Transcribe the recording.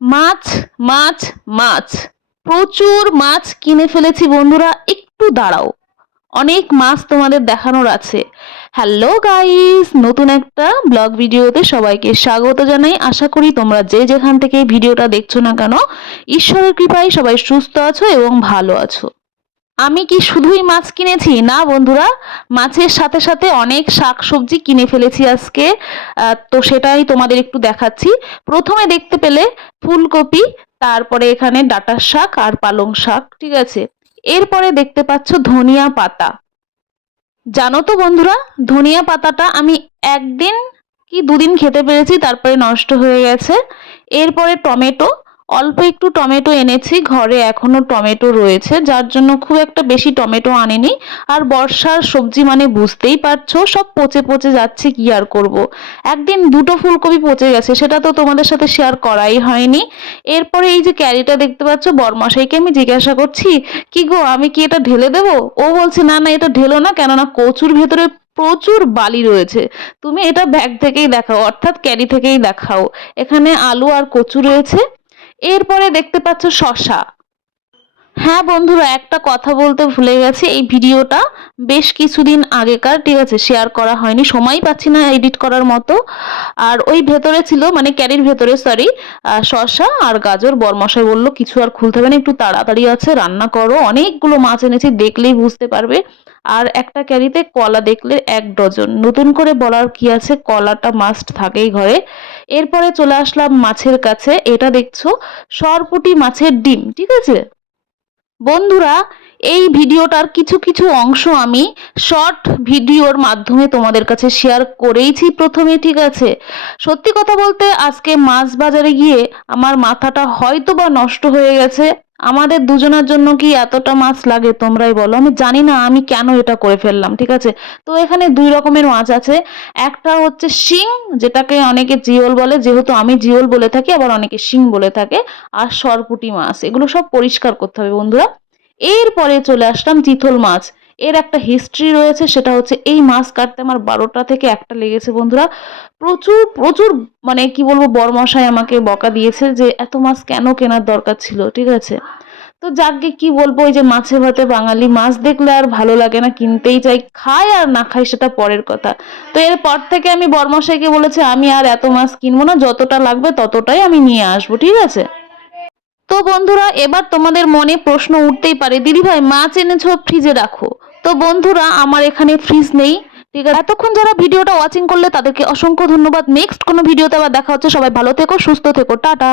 মাছ মাছ মাছ, প্রচুর মাছ কিনে ফেলেছি বন্ধুরা। একটু দাঁড়াও, অনেক মাছ তোমাদের দেখানোর আছে। হ্যালো গাইস, নতুন একটা ব্লগ ভিডিওতে সবাইকে স্বাগত জানাই। আশা করি তোমরা যে যেখান থেকে ভিডিওটা দেখছো না কেন, ঈশ্বরের কৃপায় সবাই সুস্থ আছো এবং ভালো আছো। আমি কি শুধুই মাছ কিনেছি? না বন্ধুরা, মাছের সাথে সাথে অনেক শাকসবজি কিনে ফেলেছি আজকে। তো সেটাই তোমাদের একটু দেখাচ্ছি। প্রথমে দেখতে পেলে ফুলকপি, তারপরে এখানে ডাঁটার শাক আর পালং শাক, ঠিক আছে। এরপরে দেখতে পাচ্ছ ধনিয়া পাতা। জানো তো বন্ধুরা, ধনিয়া পাতাটা আমি একদিন কি দুদিন খেতে পেরেছি, তারপরে নষ্ট হয়ে গেছে। এরপরে টমেটো, অল্প একটু টমেটো এনেছি, ঘরে এখনো টমেটো রয়েছে, যার জন্য খুব একটা বেশি টমেটো আনিনি। আর বর্ষার সবজি মানে বুঝতেই পারছো, সব পচে পচে যাচ্ছে, কি আর করব। একদিন দুটো ফুলকপি পচে গেছে, সেটা তো তোমাদের সাথে শেয়ার করাই হয়নি। এরপরে এই যে ক্যারিটা দেখতে পাচ্ছ, বরমশাইকে আমি জিজ্ঞাসা করছি, কি গো আমি কি এটা ঢেলে দেবো? ও বলছে না না, এটা ঢেলো না, কেননা কচুর ভেতরে প্রচুর বালি রয়েছে। তুমি এটা ব্যাগ থেকেই দেখাও, অর্থাৎ ক্যারি থেকেই দেখাও। এখানে আলু আর কচু রয়েছে। এরপরে দেখতে পাচ্ছ শসা। হ্যাঁ বন্ধুরা, একটা কথা বলতে ভুলে গেছি, এই ভিডিওটা বেশ কিছুদিন আগেকার, ঠিক আছে, শেয়ার করা হয়নি, সময় পাচ্ছি না এডিট করার মতো। আর ওই ভেতরে ছিল, মানে ক্যারির ভেতরে, সরি, শসা আর গাজর। বরমশাই বলল কিছু আর খুলতে হবে না, একটু তাড়াতাড়ি আছে, রান্না করো। অনেকগুলো মাছ এনেছি, দেখলেই বুঝতে পারবে। আর একটা ক্যারিতে কলা দেখলে 1 ডজন। নতুন করে বলার কি আছে, কলাটা মাস্ট থাকেই ঘরে। এরপরে চলে আসলাম মাছের কাছে। এটা দেখছো সরপুঁটি মাছের ডিম, ঠিক আছে বন্ধুরা। এই ভিডিওটার কিছু কিছু অংশ আমি শর্ট ভিডিওর মাধ্যমে তোমাদের কাছে শেয়ার করেইছি প্রথমে, ঠিক আছে। সত্যি কথা বলতে আজকে মাছ বাজারে গিয়ে আমার মাথাটা হয়তো বা নষ্ট হয়ে গেছে। আমাদের দুজনের জন্য কি এতটা মাছ লাগে তোমরাই বলো, আমি জানি না আমি কেন এটা করে ফেললাম, ঠিক আছে। তো এখানে 2 রকমের মাছ আছে। একটা হচ্ছে শিং, যেটাকে অনেকে জিওল বলে, যেহেতু আমি জিওল বলে থাকি, আবার অনেকে শিং বলে থাকে। আর সরপুঁটি মাছ, এগুলো সব পরিষ্কার করতে হবে বন্ধুরা। এরপরে চলে আসলাম চিতল মাছ। এর একটা হিস্ট্রি রয়েছে, সেটা হচ্ছে এই মাছ কাটতে আমার 12টা থেকে 1টা লেগেছে বন্ধুরা। প্রচুর প্রচুর, মানে কি বলবো, বরমশাই আমাকে বকা দিয়েছে যে এত মাছ কেন কেনার দরকার ছিল, ঠিক আছে। তো যাকগে, কি বলবো, ওই যে মাছে ভাতে বাঙালি, মাছ দেখলে আর ভালো লাগে না, কিনতেই চাই। খাই আর না খাই সেটা পরের কথা। তো এরপর থেকে আমি বরমশাইকে বলেছি আমি আর এত মাছ কিনবো না, যতটা লাগবে ততটাই আমি নিয়ে আসবো, ঠিক আছে। তো বন্ধুরা, এবার তোমাদের মনে প্রশ্ন উঠতেই পারে, দিদি ভাই মাছ এনেছো ফ্রিজে রাখো। তো বন্ধুরা, আমার এখানে ফ্রিজ নেই, ঠিক আছে। এতক্ষণ যারা ভিডিওটা ওয়াচিং করলে তাদেরকে অসংখ্য ধন্যবাদ। নেক্সট কোনো ভিডিওতে আবার দেখা হচ্ছে। সবাই ভালো থেকো, সুস্থ থেকো, টাটা।